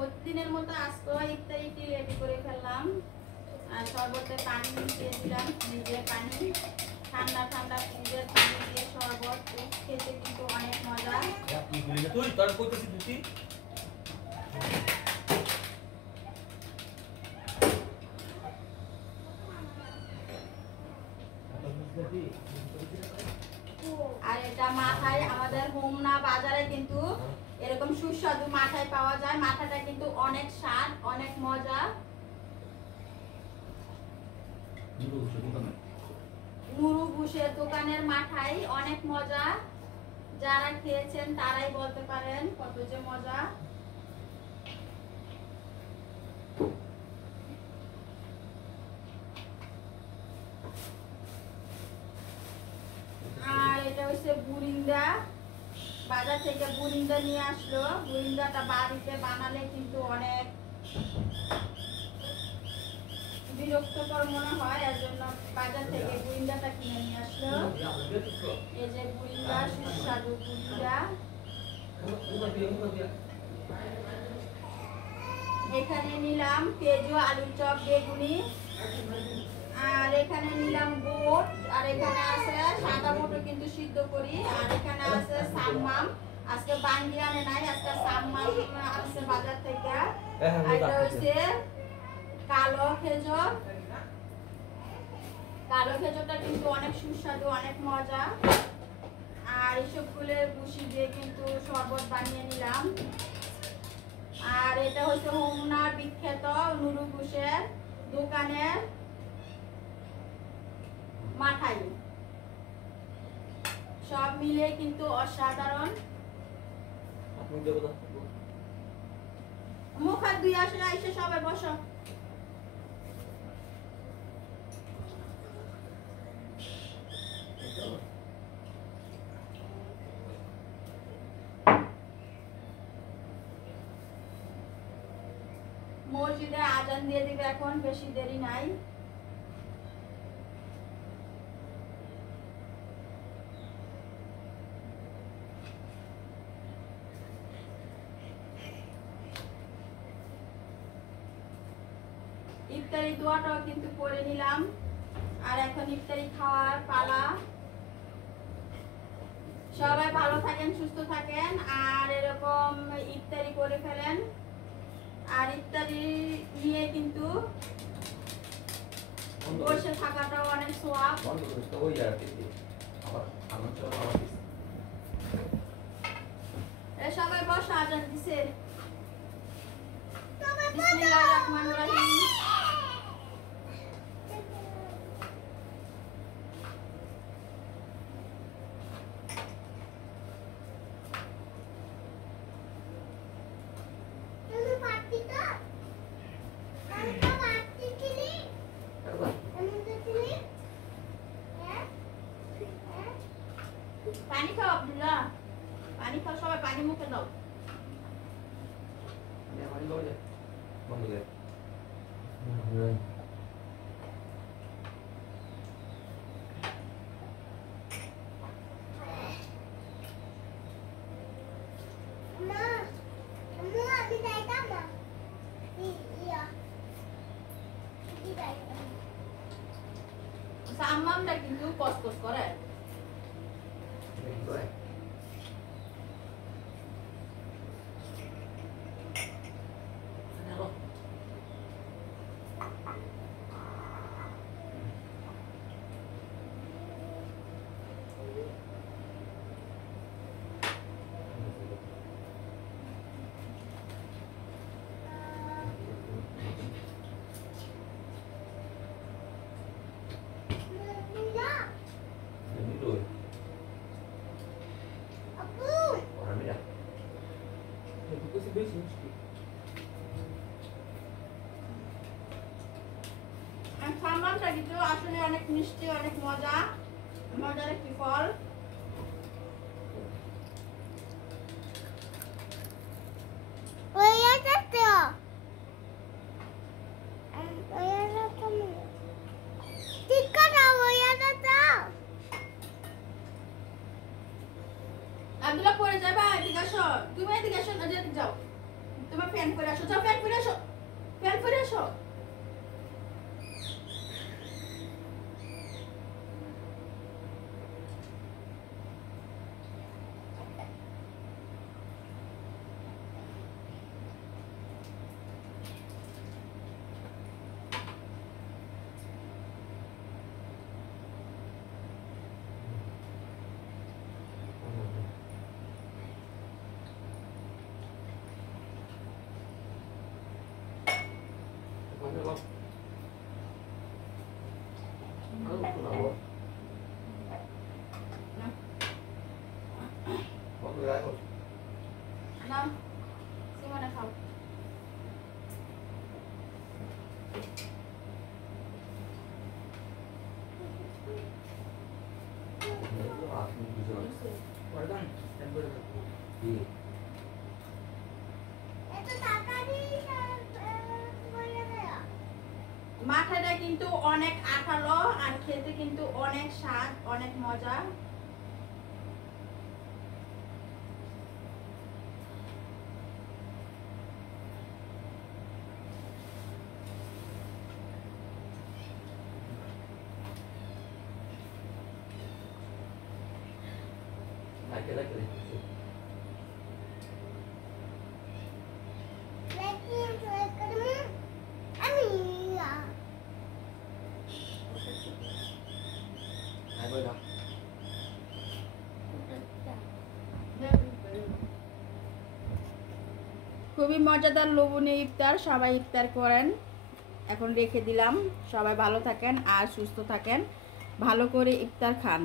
প্রতিদিনের মতো আজকে ইফতারিটি রেডি করে ফেললাম। আর শরবতে পানি দিয়ে দিলাম, ফ্রিজের পানি, ঠান্ডা ঠান্ডা ফ্রিজের পানি দিয়ে শরবত খেতে কিন্তু অনেক মজা। আর এটা মাথায় আমাদের হোমনা বাজারে কিন্তু এরকম সুস্বাদু মাথায় পাওয়া যায়। মাথাটা কিন্তু অনেক স্বাদ, অনেক মজা। নুরু ঘুষের দোকানের মাথায় অনেক মজা। যারা খেয়েছেন তারাই বলতে পারেন কত যে মজা। আর এটা হচ্ছে বুরিন্দা, বাজার থেকে বুরিন্দা নিয়ে আসলো। বুরিন্দাটা বাড়িতে বানালে কিন্তু অনেক বিরক্তকর মনে হয়, এর জন্য বাজার থেকে বুরিন্দাটা কিনে নিয়ে আসলো। এই যে বুরিন্দা, সুস্বাদু বুরিন্দা। এখানে নিলাম পেঁয়াজু, আলুর চপ, বেগুনি, আর এখানে নিলাম বুট, আর এখানে আছে সাদা বুটও কিন্তু সিদ্ধ করি, আর এখানে আছে সাম্মাম। আজকে বান্ডি আনে নাই, আজকে সাম্মাম আসছে বাজার থেকে। আর এটা হচ্ছে কালো খেজুর। কালো খেজুরটা কিন্তু অনেক সুস্বাদু, অনেক মজা। আর এসব ফুলের ভুসি দিয়ে কিন্তু শরবত বানিয়ে নিলাম। আর এটা হচ্ছে হোমনার বিখ্যাত নুরু ঘুষের দোকানের মাথায়। সব মিলে কিন্তু অসাধারণ। মুখ হাত ধুয়ে আসলে এসে সবাই বসো। মসজিদে আজান দিয়ে দিবে এখন, বেশি দেরি নাই। ইফতারি দোয়াটাও কিন্তু করে নিলাম। আর এখন ইফতারি খাওয়ার পালা। সবাই ভালো থাকেন, সুস্থ থাকেন, আর এরকম ইফতারি করে ফেলেন। আর ইফতারি নিয়ে কিন্তু বসে থাকাটাও অনেক সোয়াব। সবাই বসে, আজান দিছে। বিসমিল্লাহির রহমানির রহিম। পানি খাও আব্দুল্লাহ, পানি খাও, সবাই পানি মুখে দাও। সাম্মামটা কিন্তু কসকস করে। সাম্বারটা কিন্তু আসলে অনেক মিষ্টি, অনেক মজা, মজার একটি ফল। আব্দুল্লাহ পড়ে যাবে, এদিকে আসো, তুমি এদিকে আসো, এদিকে যাও। তোমার ফ্যান করে আসো, যাও ফ্যান করে আসো, ফ্যান করে আসো। নাও সিমানে খাও। মাথাটা কিন্তু অনেক আঠালো আর খেতে কিন্তু অনেক স্বাদ, অনেক মজা। খুবই মজাদার লোভনীয় ইফতার, সবাই ইফতার করেন। এখন রেখে দিলাম, সবাই ভালো থাকেন আর সুস্থ থাকেন, ভালো করে ইফতার খান।